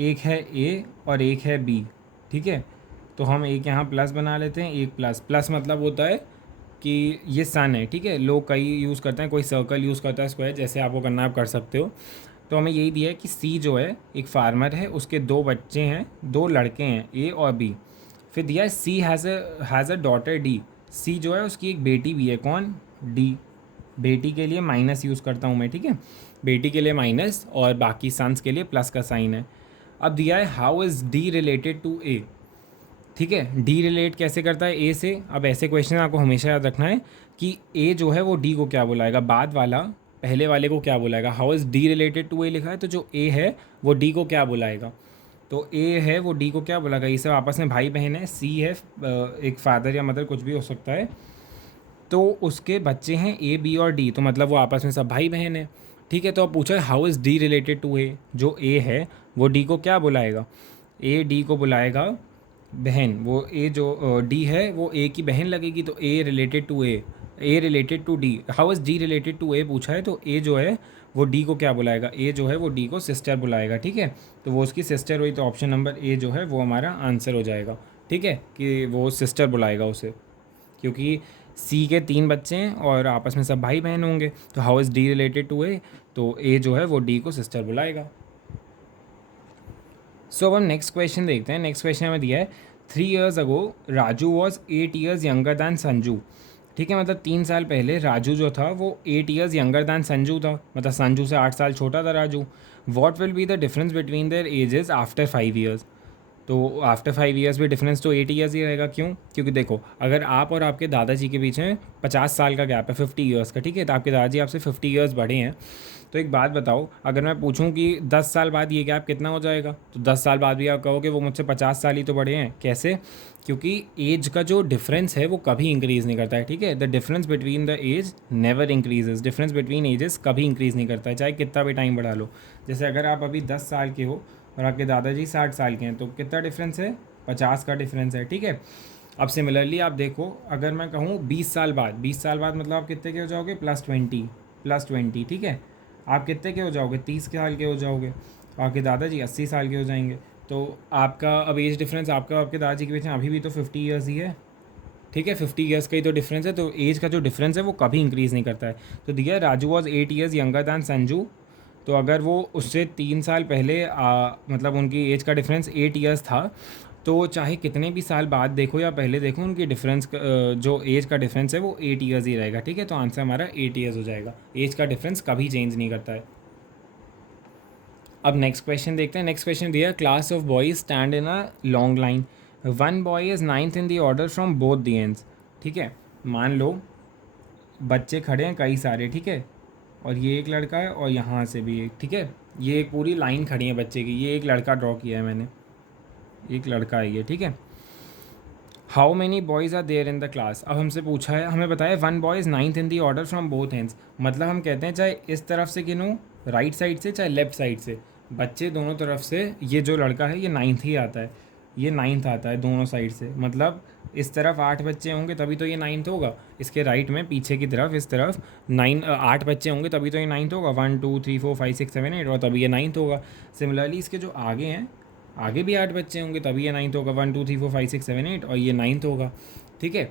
एक है ए और एक है बी, ठीक है। तो हम एक यहाँ प्लस बना लेते हैं, एक प्लस, प्लस मतलब होता है कि ये सन है, ठीक है। लोग कई यूज़ करते हैं, कोई सर्कल यूज़ करता है, स्क्वायर, जैसे आपको करना है आप कर सकते हो। तो हमें यही दिया है कि सी जो है एक फार्मर है, उसके दो बच्चे हैं, दो लड़के हैं, ए और बी। फिर दिया है सी हैज़ अ डॉटर डी, सी जो है उसकी एक बेटी भी है, कौन, डी। बेटी के लिए माइनस यूज़ करता हूँ मैं, ठीक है, बेटी के लिए माइनस और बाकी सन्स के लिए प्लस का साइन है। अब दिया है how is D related to A, ठीक है, डी रिलेट कैसे करता है ए से। अब ऐसे क्वेश्चन आपको हमेशा याद रखना है कि ए जो है वो डी को क्या बुलाएगा, बाद वाला पहले वाले को क्या बुलाएगा। How is D related to A लिखा है, तो जो ए है वो डी को क्या बुलाएगा, तो ए है वो डी को क्या बुलाएगा। ये सब आपस में भाई बहन है, सी है एक फादर या मदर कुछ भी हो सकता है, तो उसके बच्चे हैं ए बी और डी, तो मतलब वो आपस में सब भाई बहन है, ठीक है। तो अब पूछा है how is D related to A, जो ए है वो डी को क्या बुलाएगा, ए डी को बुलाएगा बहन, वो ए जो डी है वो ए की बहन लगेगी, तो A related to A related to D. How is D related to A पूछा है, तो ए जो है वो डी को क्या बुलाएगा, ए जो है वो डी को सिस्टर बुलाएगा, ठीक है। तो वो उसकी सिस्टर हुई, तो ऑप्शन नंबर ए जो है वो हमारा आंसर हो जाएगा, ठीक है, कि वो सिस्टर बुलाएगा उसे, क्योंकि सी के 3 बच्चे हैं और आपस में सब भाई बहन होंगे। तो how is D related to A, तो ए जो है वो डी को सिस्टर बुलाएगा। सो अब हम नेक्स्ट क्वेश्चन देखते हैं। नेक्स्ट क्वेश्चन हमें दिया है 3 years ago Raju was 8 years younger than Sanju, ठीक है, मतलब 3 साल पहले राजू जो था वो 8 ईयर्स यंगर दैन संजू था, मतलब संजू से 8 साल छोटा था Raju. What will be the difference between their edges after 5 years. तो आफ्टर 5 ईयर्स भी डिफरेंस तो 8 ईयर्स ही रहेगा। क्यों? क्योंकि देखो, अगर आप और आपके दादाजी के बीच में 50 साल का गैप है, 50 ईयर्स का, ठीक है, तो आपके दादाजी आपसे 50 ईयर्स बड़े हैं। तो एक बात बताओ, अगर मैं पूछूं कि 10 साल बाद ये गैप कितना हो जाएगा, तो 10 साल बाद भी आप कहोगे वो मुझसे 50 साल ही तो बड़े हैं। कैसे? क्योंकि एज का जो डिफरेंस है वो कभी इंक्रीज़ नहीं करता है। ठीक है, the difference between the age never increases. Difference between ages कभी इंक्रीज़ नहीं करता है, चाहे कितना भी टाइम बढ़ा लो। जैसे अगर आप अभी 10 साल के हो और आपके दादाजी 60 साल के हैं, तो कितना डिफरेंस है? 50 का डिफरेंस है। ठीक है, अब सिमिलरली आप देखो, अगर मैं कहूँ 20 साल बाद, 20 साल बाद मतलब आप कितने के हो जाओगे? +20, +20। ठीक है, आप कितने के हो जाओगे? 30 साल के हो जाओगे। आपके दादाजी 80 साल के हो जाएंगे। तो आपका अब एज डिफरेंस आपका आपके दादाजी के बीच में अभी भी तो 50 ईयर्स ही है। ठीक है, 50 ईयर्स का ही तो डिफरेंस है। तो एज का जो डिफरेंस है वो कभी इंक्रीज़ नहीं करता है। तो दिया Raju was 8 years younger than Sanju. तो अगर वो उससे 3 साल पहले मतलब उनकी एज का डिफरेंस 8 ईयर्स था, तो चाहे कितने भी साल बाद देखो या पहले देखो, उनकी डिफरेंस जो एज का डिफरेंस है वो 8 ईयर्स ही रहेगा। ठीक है, तो आंसर हमारा 8 ईयर्स हो जाएगा। एज का डिफरेंस कभी चेंज नहीं करता है। अब नेक्स्ट क्वेश्चन देखते हैं। नेक्स्ट क्वेश्चन दिया, class of boys stand in a long line, one boy is ninth in the order from both the ends. ठीक है, मान लो बच्चे खड़े हैं कई सारे, ठीक है, और ये एक लड़का है और यहाँ से भी एक। ठीक है, ये एक पूरी लाइन खड़ी है बच्चे की, ये एक लड़का ड्रॉ किया है मैंने, एक लड़का है ये। ठीक है, how many boys are there in the class. अब हमसे पूछा है, हमें बताया one boy is ninth in the order from both hands. मतलब हम कहते हैं चाहे इस तरफ से गिनो राइट साइड से, चाहे लेफ्ट साइड से, बच्चे दोनों तरफ से, ये जो लड़का है ये नाइन्थ ही आता है, ये नाइन्थ आता है दोनों साइड से। मतलब इस तरफ 8 बच्चे होंगे तभी तो ये नाइन्थ होगा, इसके राइट में पीछे की तरफ इस तरफ 8 बच्चे होंगे तभी तो ये नाइन्थ होगा। 1 2 3 4 5 6 7 8, और तभी ये नाइन्थ होगा। सिमिलरली इसके जो आगे हैं, आगे भी 8 बच्चे होंगे तभी ये नाइन्थ होगा। 1 2 3 4 5 6 7 8, और ये नाइन्थ होगा। ठीक है,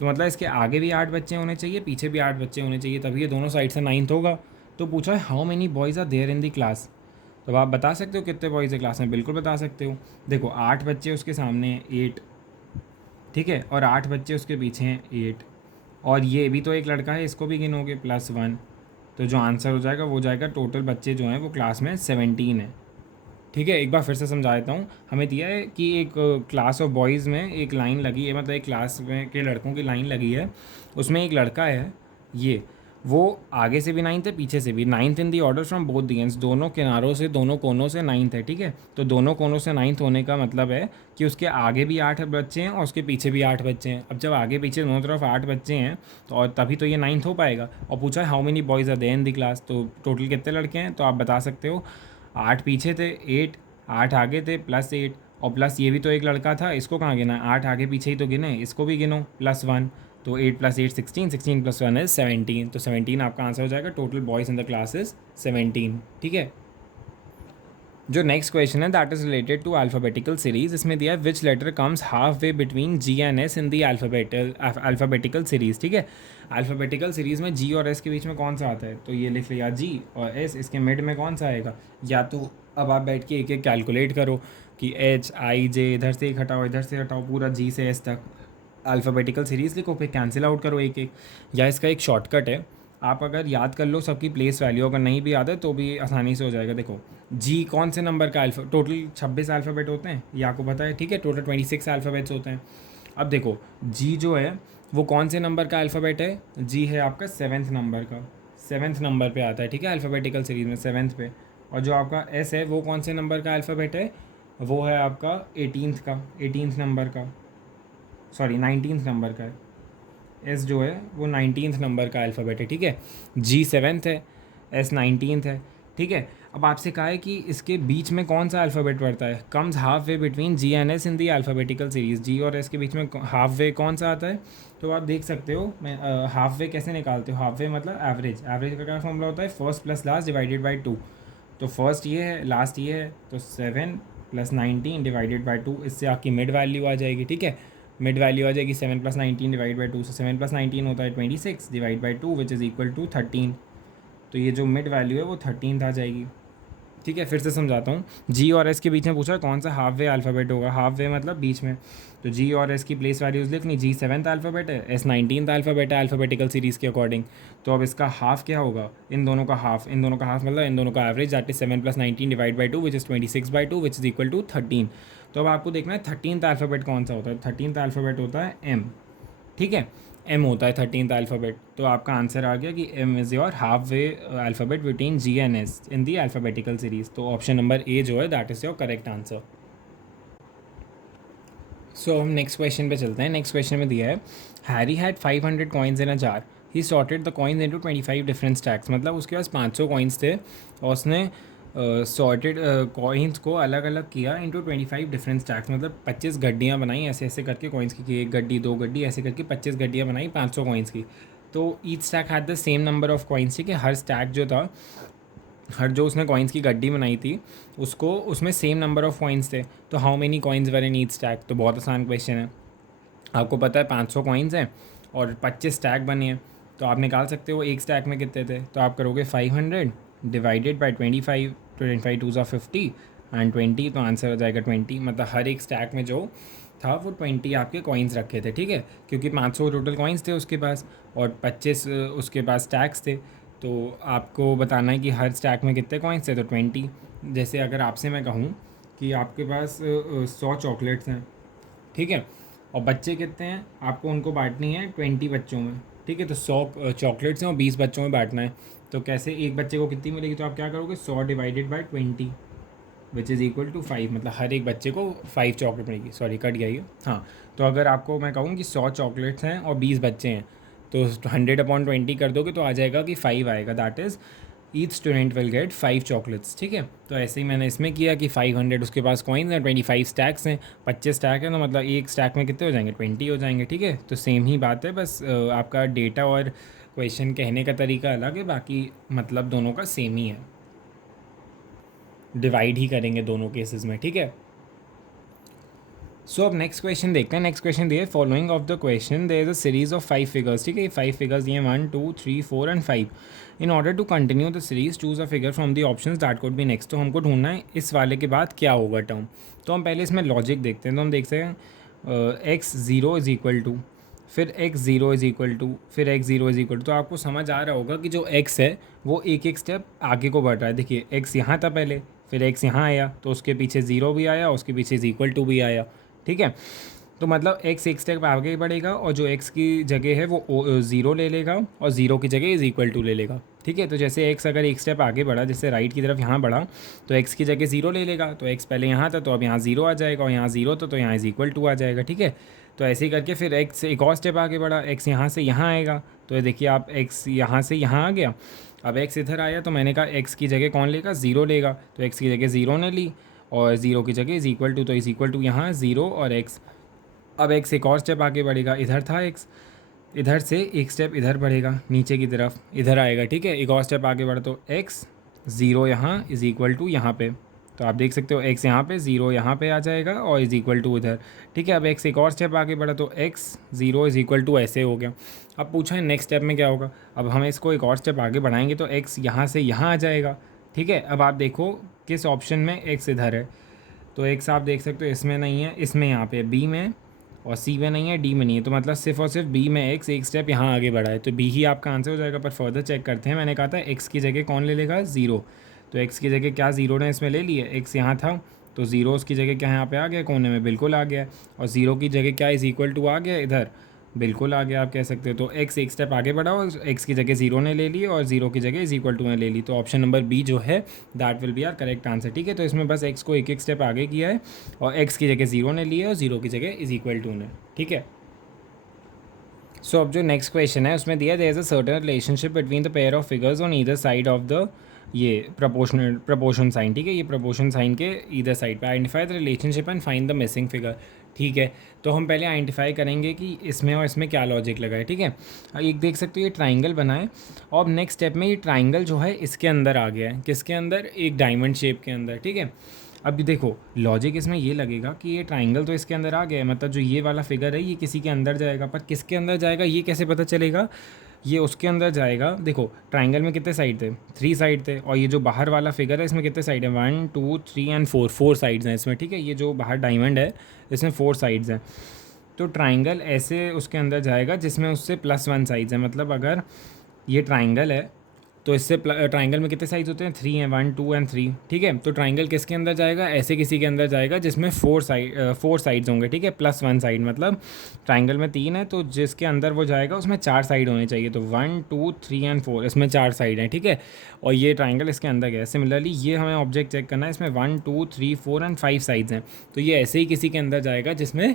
तो मतलब इसके आगे भी 8 बच्चे होने चाहिए, पीछे भी 8 बच्चे होने चाहिए, तभी ये दोनों साइड से नाइन्थ होगा। तो पूछा है how many boys are there in the class. तो आप बता सकते हो कितने बॉयज़ है क्लास में? बिल्कुल बता सकते हो। देखो 8 बच्चे उसके सामने हैं, 8, ठीक है, और 8 बच्चे उसके पीछे हैं, 8, और ये भी तो एक लड़का है, इसको भी गिनोगे +1। तो जो आंसर हो जाएगा वो जाएगा, टोटल बच्चे जो हैं वो क्लास में 17 है। ठीक है, एक बार फिर से समझा देता हूँ। हमें दिया है कि एक क्लास ऑफ बॉयज़ में एक लाइन लगी है, मतलब एक क्लास में के लड़कों की लाइन लगी है, उसमें एक लड़का है, ये वो आगे से भी नाइन्थ है, पीछे से भी ninth in the order from both the ends, दोनों किनारों से, दोनों कोनों से नाइन्थ है। ठीक है, तो दोनों कोनों से नाइन्थ होने का मतलब है कि उसके आगे भी 8 बच्चे हैं और उसके पीछे भी 8 बच्चे हैं। अब जब आगे पीछे दोनों तरफ 8 बच्चे हैं तो और तभी तो ये नाइन्थ हो पाएगा। और पूछा है how many boys are there in the class, तो टोटल कितने लड़के हैं? तो आप बता सकते हो 8 पीछे थे, 8, 8 आगे थे, +8, और प्लस ये भी तो एक लड़का था, इसको कहाँ गिना? 8 आगे पीछे ही तो गिने, इसको भी गिनो +1। तो 8 + 8 16, 16 + 1 इज़ 17। तो 17 आपका आंसर हो जाएगा। Total boys in the class is 17। ठीक है, जो नेक्स्ट क्वेश्चन है that is related to alphabetical series. इसमें दिया है which letter comes half way between G and S in the alphabetical series. ठीक है, अल्फ़ाबेटिकल सीरीज़ में जी और एस के बीच में कौन सा आता है? तो ये लिख लिया जी और एस, इसके मिड में कौन सा आएगा? या तो अब आप बैठ के एक एक कैलकुलेट करो कि एच आई जे, इधर से एक हटाओ, इधर से हटाओ, पूरा जी से एस तक अल्फ़ाबेटिकल सीरीज़ लिखो, फिर कैंसिल आउट करो एक एक। या इसका एक शॉर्टकट है, आप अगर याद कर लो सबकी प्लेस वैल्यू, अगर नहीं भी याद है तो भी आसानी से हो जाएगा। देखो जी कौन से नंबर का टोटल 26 अल्फ़ाबेट होते हैं, ये आपको पता है। ठीक है, टोटल 26 अल्फ़ाबेट्स होते हैं। अब देखो जी जो है वो कौन से नंबर का अल्फ़ाबेट है? जी है आपका 7th नंबर का, 7th नंबर पे आता है। ठीक है, अल्फ़ाबेटिकल सीरीज़ में 7th पे। और जो आपका एस है वो कौन से नंबर का अल्फ़ाबेट है? वो है आपका 18th का, 18th नंबर का, सॉरी 19th नंबर का है। एस जो है वो 19th नंबर का अल्फ़ाबेट है। ठीक है, जी 7th है, एस 19th है। ठीक है, अब आपसे कहा है कि इसके बीच में कौन सा अल्फ़ाबेट पड़ता है? Comes half way between G and S in the alphabetical series. G और एस के बीच में हाफ वे कौन सा आता है? तो आप देख सकते हो, मैं हाफ वे कैसे निकालते हो? हाफ वे मतलब एवरेज, एवरेज का क्या फॉर्मूला होता है? First plus last divided by 2। तो फर्स्ट ये है, लास्ट ये है, तो 7 + 19 डिवाइडेड बाई 2, इससे आपकी मिड वैल्यू आ जाएगी। ठीक है, मिड वैल्यू आ जाएगी 7 + 19 डिवाइड बाई 2 से। 7 + 19 होता है 26 divide by 2 which is equal to 13। तो ये जो मिड वैल्यू है वो 13 आ जाएगी। ठीक है, फिर से समझाता हूँ। जी और एस के बीच में पूछा कौन सा हाफ वे अल्फ़ाबेट होगा, हाफ वे मतलब बीच में। तो जी और एस की प्लेस वैल्यूज़ लिखनी, जी 7th अल्फ़ाबेट है, एस 19th अल्फ़ाबेट है अल्फ़ाबेटिकल सीरीज़ के अकॉर्डिंग। तो अब इसका हाफ क्या होगा, इन दोनों का हाफ, इन दोनों का हाफ मतलब इन दोनों का average, that is 7 + 19 divide by 2 which is 26/2 which is equal to 13। तो अब आपको देखना है 13th अल्फ़ाबेट कौन सा होता है। 13th अल्फ़ाबेट होता है एम। ठीक है, एम होता है 13th अल्फ़ाबेट। तो आपका आंसर आ गया कि M is your half way alphabet between G and S in the alphabetical series. तो ऑप्शन नंबर ए जो है that is your correct answer. So हम नेक्स्ट क्वेश्चन पे चलते हैं। नेक्स्ट क्वेश्चन में दिया है Harry had 500 coins in a jar, he sorted the coins into 25 different stacks. मतलब उसके पास 500 कॉइन्स थे और उसने सॉर्टेड कॉइन्स को अलग अलग किया इंटू 25 डिफरेंट स्टैक्स। मतलब 25 गड्डियाँ बनाई ऐसे ऐसे करके कॉइन्स की, एक गड्डी, दो गड्डी, ऐसे करके 25 गड्डियाँ बनाई 500 कॉइन्स की। तो each stack had the same number of coins. ठीक है, हर स्टैक जो था, हर जो उसने कॉइन्स की गड्डी बनाई थी उसको, उसमें सेम नंबर ऑफ कॉइन्स थे। तो how many coins were in each stack. तो बहुत आसान क्वेश्चन है, आपको पता है 500 कॉइन्स हैं और 25 स्टैक बने हैं। तो आप निकाल सकते हो एक स्टैक में कितने थे। तो आप करोगे 500 डिवाइडेड बाई 25, 25 2 ज़ा 50 एंड 20, तो आंसर हो जाएगा 20। मतलब हर एक स्टैक में जो था वो 20 आपके कॉइन्स रखे थे। ठीक है, क्योंकि 500 टोटल कॉइन्स थे उसके पास और 25 उसके पास स्टैक्स थे। तो आपको बताना है कि हर स्टैक में कितने कॉइन्स थे, तो 20। जैसे अगर आपसे मैं कहूँ कि आपके पास 100 चॉकलेट्स हैं, ठीक है, और बच्चे कितने हैं, आपको उनको बांटनी है 20 बच्चों में। ठीक है, तो 100 चॉकलेट्स हैं और 20 बच्चों में बांटना है। तो कैसे, एक बच्चे को कितनी मिलेगी, तो आप क्या करोगे 100 divided by 20 which is equal to 5। मतलब हर एक बच्चे को 5 चॉकलेट मिलेगी। सॉरी कट गया ये। हाँ, तो अगर आपको मैं कहूँ कि 100 चॉकलेट्स हैं और 20 बच्चे हैं, तो 100/20 कर दोगे तो आ जाएगा कि 5 आएगा, that is each student will get 5 chocolates. ठीक है, तो ऐसे ही मैंने इसमें किया कि 500 उसके पास कॉइन्स हैं, 25 स्टैक्स हैं, 25 स्टैक है, तो मतलब एक स्टैक में कितने हो जाएंगे, 20 हो जाएंगे। ठीक है, तो सेम ही बात है, बस आपका डेटा और क्वेश्चन कहने का तरीका अलग है, बाकी मतलब दोनों का सेम ही है, डिवाइड ही करेंगे दोनों केसेस में। ठीक है, सो अब नेक्स्ट क्वेश्चन देखते हैं। नेक्स्ट क्वेश्चन दिए following of the question there is a series of 5 figures. ठीक है, 5 फिगर्स दिए 1 2 3 4 and 5। In order to continue the series choose a figure from the options that could be next. तो हमको ढूंढना है इस वाले के बाद क्या होगा टर्म। तो हम पहले इसमें लॉजिक देखते हैं। तो हम देखते हैं X zero is equal to, फिर X zero is equal to, फिर X zero is equal to. तो आपको समझ आ रहा होगा कि जो एक्स है वो एक एक स्टेप आगे को बढ़ रहा है। देखिए एक्स यहाँ था पहले, फिर एक्स यहाँ आया, तो उसके पीछे ज़ीरो भी आया, उसके पीछे इज़ इक्वल टू भी आया। ठीक है, तो मतलब एक्स एक स्टेप आगे बढ़ेगा और जो एक्स की जगह है वो ज़ीरो ले लेगा और ज़ीरो की जगह इज़ इक्वल टू ले लेगा। ठीक है, तो जैसे एक्स अगर एक स्टेप आगे बढ़ा, जैसे राइट की तरफ यहाँ बढ़ा, तो एक्स की जगह ज़ीरो ले लेगा। तो एक्स पहले यहाँ था तो अब यहाँ ज़ीरो आ जाएगा, और यहाँ ज़ीरो था तो यहाँ इज़ इक्वल टू आ जाएगा। ठीक है, तो ऐसे ही करके फिर एक्स एक और स्टेप आगे बढ़ा, एक्स यहाँ से यहाँ आएगा। तो ये देखिए आप एक्स यहाँ से यहाँ आ गया, अब एक्स इधर आया, तो मैंने कहा एक्स की जगह कौन लेगा, ज़ीरो लेगा। तो एक्स की जगह ज़ीरो ने ली और ज़ीरो की जगह इज़ इक्वल टू, तो इज़ इक्वल टू यहाँ ज़ीरो और एक्स। अब एक्स एक और स्टेप आगे बढ़ेगा, इधर था एक्स, इधर से एक स्टेप इधर बढ़ेगा नीचे की तरफ, इधर आएगा। ठीक है, एक और स्टेप आगे बढ़ा तो एक्स ज़ीरो यहाँ इज़ इक्वल टू यहाँ पे। तो आप देख सकते हो एक्स यहाँ पे, ज़ीरो यहाँ पे आ जाएगा और इज़ इक्वल टू इधर। ठीक है, अब एक्स एक और स्टेप आगे बढ़ा तो X zero is equal to ऐसे हो गया। अब पूछा है नेक्स्ट स्टेप में क्या होगा। अब हम इसको एक और स्टेप आगे बढ़ाएंगे तो एक्स यहाँ से यहाँ आ जाएगा। ठीक है, अब आप देखो किस ऑप्शन में एक्स इधर है। तो एक्स आप देख सकते हो इसमें नहीं है, इसमें यहाँ पे बी में, और सी में नहीं है, डी में नहीं है। तो मतलब सिर्फ और सिर्फ बी में एक्स एक स्टेप यहाँ आगे बढ़ा है, तो बी ही आपका आंसर हो जाएगा। पर फर्दर चेक करते हैं, मैंने कहा था एक्स की जगह कौन ले लेगा, ज़ीरो। तो एक्स की जगह क्या ज़ीरो ने इसमें ले लिया, एक्स यहाँ था तो ज़ीरो उसकी जगह क्या यहाँ पे आ गया, कोने में बिल्कुल आ गया। और ज़ीरो की जगह क्या इज़ इक्वल टू आ गया इधर, बिल्कुल आ गया आप कह सकते हो। तो एक्स एक स्टेप आगे बढ़ा और एक्स की जगह ज़ीरो ने ले ली और ज़ीरो की जगह इज़ इक्वल टू ने ले ली। तो ऑप्शन नंबर बी जो है that will be our correct answer. ठीक है, तो इसमें बस एक्स को एक एक स्टेप आगे किया है और एक्स की जगह ज़ीरो ने लिया और ज़ीरो की जगह इज़ इक्वल टू ने। ठीक है, सो अब जो नेक्स्ट क्वेश्चन है उसमें दिया there is a certain relationship between the pair of figures on either side of the ये प्रपोर्शन साइन। ठीक है, ये प्रपोर्शन साइन के ईदर साइड पे identify the relationship and find the missing figure. ठीक है, तो हम पहले आइडेंटिफाई करेंगे कि इसमें और इसमें क्या लॉजिक लगा है। ठीक है, एक देख सकते हो ये ट्राइंगल बना है और नेक्स्ट स्टेप में ये ट्राइंगल जो है इसके अंदर आ गया है, किसके अंदर, एक डायमंड शेप के अंदर। ठीक है, अब देखो लॉजिक इसमें ये लगेगा कि ये ट्राइंगल तो इसके अंदर आ गया है, मतलब जो ये वाला फिगर है ये किसी के अंदर जाएगा, पर किसके अंदर जाएगा ये कैसे पता चलेगा। ये उसके अंदर जाएगा। देखो ट्राइंगल में कितने साइड थे, 3 साइड थे, और ये जो बाहर वाला फिगर है इसमें कितने साइड है, 1 2 3 एंड 4, 4 साइड्स हैं इसमें, ठीक है। ये जो बाहर डायमंड है इसमें 4 साइड्स हैं। तो ट्राइंगल ऐसे उसके अंदर जाएगा जिसमें उससे +1 साइड्स है। मतलब अगर ये ट्राइंगल है तो इससे ट्राइंगल में कितने साइड्स होते हैं, 3 हैं, 1 2 एंड 3, ठीक है। तो ट्राइंगल किसके अंदर जाएगा, ऐसे किसी के अंदर जाएगा जिसमें 4 साइड्स होंगे, ठीक है, +1 साइड। मतलब ट्राइंगल में 3 है तो जिसके अंदर वो जाएगा उसमें 4 साइड होने चाहिए। तो 1 2 3 एंड 4, इसमें 4 साइड हैं, ठीक है। और ये ट्राइंगल इसके अंदर गया। सिमिलरली ये हमें ऑब्जेक्ट चेक करना है, इसमें 1 2 3 4 एंड 5 साइड्स हैं। तो ये ऐसे ही किसी के अंदर जाएगा जिसमें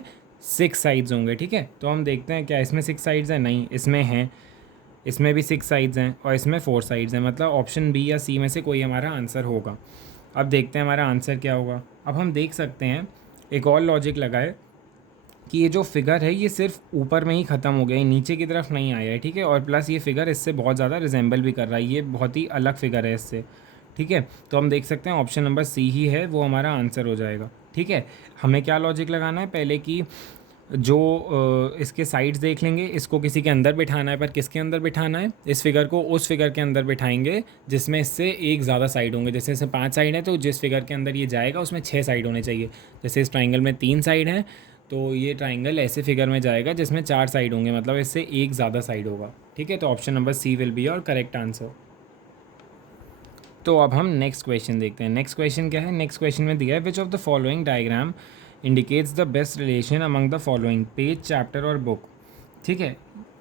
6 साइड्स होंगे, ठीक है। तो हम देखते हैं क्या इसमें 6 साइड्स हैं, नहीं इसमें हैं, इसमें भी 6 साइड्स हैं और इसमें 4 साइड्स हैं। मतलब ऑप्शन बी या सी में से कोई हमारा आंसर होगा। अब देखते हैं हमारा आंसर क्या होगा। अब हम देख सकते हैं एक और लॉजिक लगाए कि ये जो फिगर है ये सिर्फ ऊपर में ही ख़त्म हो गया है, नीचे की तरफ नहीं आया है, ठीक है। और प्लस ये फिगर इससे बहुत ज़्यादा रिजेंबल भी कर रहा है, ये बहुत ही अलग फिगर है इससे, ठीक है। तो हम देख सकते हैं ऑप्शन नंबर सी ही है वो हमारा आंसर हो जाएगा, ठीक है। हमें क्या लॉजिक लगाना है, पहले कि जो इसके साइड्स देख लेंगे, इसको किसी के अंदर बिठाना है, पर किसके अंदर बिठाना है, इस फिगर को उस फिगर के अंदर बिठाएंगे जिसमें इससे एक ज़्यादा साइड होंगे। जैसे इसमें 5 साइड है तो जिस फिगर के अंदर ये जाएगा उसमें 6 साइड होने चाहिए। जैसे इस ट्राइंगल में 3 साइड हैं तो ये ट्राइंगल ऐसे फिगर में जाएगा जिसमें 4 साइड होंगे, मतलब इससे एक ज़्यादा साइड होगा, ठीक है। तो option number C will be our correct answer. तो अब हम नेक्स्ट क्वेश्चन देखते हैं। नेक्स्ट क्वेश्चन क्या है, नेक्स्ट क्वेश्चन में दिया है which of the following diagram indicates the best relation among the following, page, chapter और बुक, ठीक है।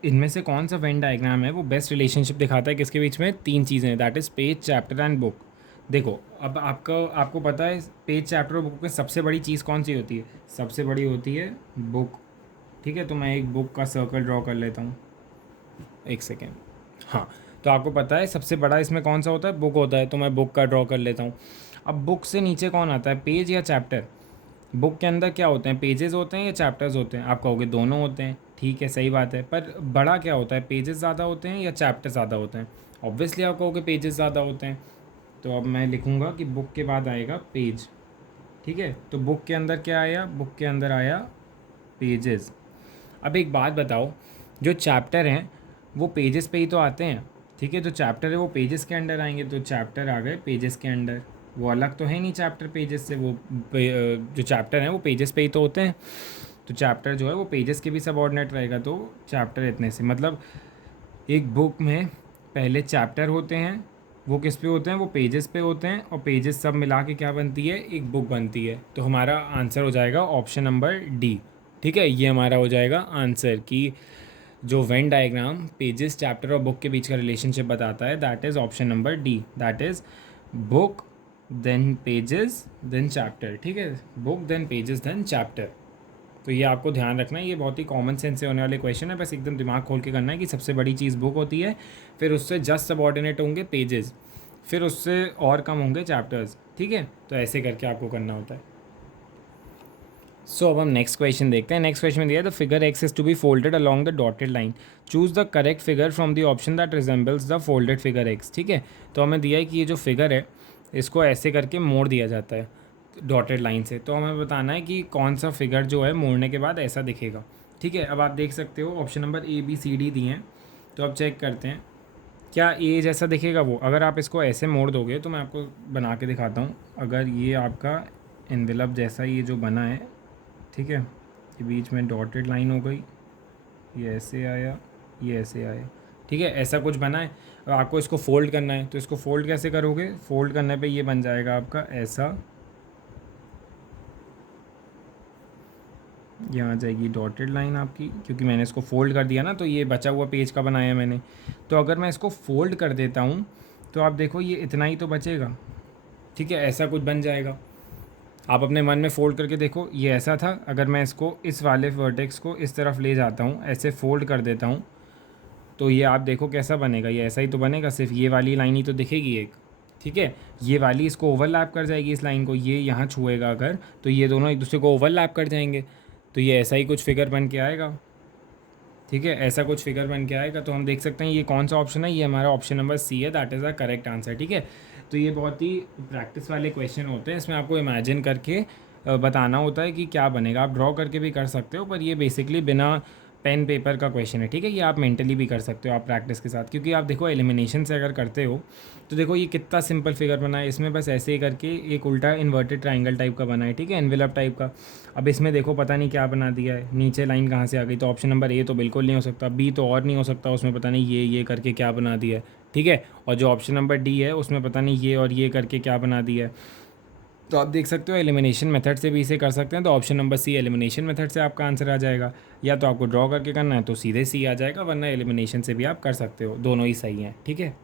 इनमें से कौन सा वेन डायग्राम है वो बेस्ट रिलेशनशिप दिखाता है किसके बीच में, 3 चीज़ें, that is page, chapter and book. देखो अब आपको पता है पेज, चैप्टर और बुक में सबसे बड़ी चीज़ कौन सी होती है, सबसे बड़ी होती है बुक, ठीक है। तो मैं एक बुक का सर्कल ड्रॉ कर लेता हूँ, एक सेकेंड। हाँ, तो आपको पता है सबसे बड़ा इसमें कौन सा होता है, बुक होता है, तो मैं बुक का ड्रॉ कर लेता हूँ। अब बुक से नीचे कौन आता है, पेज या चैप्टर। बुक के अंदर क्या होते हैं, पेजेस होते हैं या चैप्टर्स होते हैं, आप कहोगे दोनों होते हैं, ठीक है सही बात है, पर बड़ा क्या होता है, पेजेस ज़्यादा होते हैं या चैप्टर ज़्यादा होते हैं। ऑब्वियसली आप कहोगे पेजेस ज़्यादा होते हैं। तो अब मैं लिखूँगा कि बुक के बाद आएगा पेज, ठीक है। तो बुक के अंदर क्या आया, बुक के अंदर आया पेजेस। अब एक बात बताओ, जो चैप्टर हैं वो पेजेस पे ही तो आते हैं, ठीक है। जो चैप्टर है वो पेजेस के अंडर आएंगे, तो चैप्टर आ गए पेजेस के अंडर, वो अलग तो है नहीं चैप्टर पेजेस से, वो जो चैप्टर हैं वो पेजेस पे ही तो होते हैं। तो चैप्टर जो है वो पेजेस के भी सबऑर्डिनेट रहेगा, तो चैप्टर इतने से, मतलब एक बुक में पहले चैप्टर होते हैं, वो किस पे होते हैं, वो पेजेस पे होते हैं, और पेजेस सब मिला के क्या बनती है, एक बुक बनती है। तो हमारा आंसर हो जाएगा ऑप्शन नंबर डी, ठीक है। ये हमारा हो जाएगा आंसर कि जो वेन डायग्राम पेजेस, चैप्टर और बुक के बीच का रिलेशनशिप बताता है, that is option number D, that is book then pages then chapter, ठीक है। Book then pages then chapter. तो ये आपको ध्यान रखना है, ये बहुत ही कॉमन सेंस से होने वाले क्वेश्चन है, बस एकदम दिमाग खोल के करना है कि सबसे बड़ी चीज़ बुक होती है, फिर उससे जस्ट सबऑर्डिनेट होंगे पेजेस, फिर उससे और कम होंगे चैप्टर्स, ठीक है। तो ऐसे करके आपको करना होता है। सो अब हम नेक्स्ट क्वेश्चन देखते हैं। नेक्स्ट क्वेश्चन में दिया है the figure X is to be folded along the dotted line, choose the correct figure from the option that resembles the folded figure X, ठीक है। तो हमें दिया है कि ये जो फिगर है इसको ऐसे करके मोड़ दिया जाता है डॉटेड लाइन से, तो हमें बताना है कि कौन सा फिगर जो है मोड़ने के बाद ऐसा दिखेगा, ठीक है। अब आप देख सकते हो option number A B C D दिए हैं, तो अब चेक करते हैं क्या ए जैसा दिखेगा वो। अगर आप इसको ऐसे मोड़ दोगे तो मैं आपको बना के दिखाता हूँ। अगर ये आपका एनवेलप जैसा ये जो बना है, ठीक है, ये बीच में डॉटेड लाइन हो गई, ये ऐसे आया, ये ऐसे आया, ठीक है, ऐसा कुछ बना है। और आपको इसको फोल्ड करना है, तो इसको फोल्ड कैसे करोगे, फोल्ड करने पे ये बन जाएगा आपका ऐसा, यहाँ आ जाएगी डॉटेड लाइन आपकी, क्योंकि मैंने इसको फोल्ड कर दिया ना, तो ये बचा हुआ पेज का बनाया मैंने। तो अगर मैं इसको फोल्ड कर देता हूँ तो आप देखो ये इतना ही तो बचेगा, ठीक है, ऐसा कुछ बन जाएगा। आप अपने मन में फोल्ड करके देखो, ये ऐसा था, अगर मैं इसको इस वाले वर्टेक्स को इस तरफ ले जाता हूँ, ऐसे फोल्ड कर देता हूँ, तो ये आप देखो कैसा बनेगा, ये ऐसा ही तो बनेगा, सिर्फ ये वाली लाइन ही तो दिखेगी एक, ठीक है। ये वाली इसको ओवरलैप कर जाएगी इस लाइन को, ये यहाँ छुएगा अगर, तो ये दोनों एक दूसरे को ओवरलैप कर जाएंगे, तो ये ऐसा ही कुछ फिगर बन के आएगा, ठीक है, ऐसा कुछ फिगर बन के आएगा। तो हम देख सकते हैं ये कौन सा ऑप्शन है, ये हमारा ऑप्शन नंबर सी है, that is the correct answer, ठीक है। तो ये बहुत ही प्रैक्टिस वाले क्वेश्चन होते हैं, इसमें आपको इमेजिन करके बताना होता है कि क्या बनेगा। आप ड्रॉ करके भी कर सकते हो, पर ये बेसिकली बिना पेन पेपर का क्वेश्चन है, ठीक है। ये आप मेंटली भी कर सकते हो आप प्रैक्टिस के साथ, क्योंकि आप देखो एलिमिनेशन से अगर करते हो तो देखो ये कितना सिंपल फिगर बना है। इसमें बस ऐसे ही करके एक उल्टा इन्वर्टेड ट्राइंगल टाइप का बना है, ठीक है, एनवेलप टाइप का। अब इसमें देखो पता नहीं क्या बना दिया है, नीचे लाइन कहाँ से आ गई। तो ऑप्शन नंबर ए तो बिल्कुल नहीं हो सकता, बी तो और नहीं हो सकता, उसमें पता नहीं ये करके क्या बना दिया है, ठीक है। और जो ऑप्शन नंबर डी है उसमें पता नहीं ये और ये करके क्या बना दिया है। तो आप देख सकते हो एलिमिनेशन मेथड से भी इसे कर सकते हैं। तो option number C elimination method से आपका आंसर आ जाएगा। या तो आपको ड्रॉ करके करना है तो सीधे सी आ जाएगा, वरना एलिमिनेशन से भी आप कर सकते हो, दोनों ही सही हैं, ठीक है।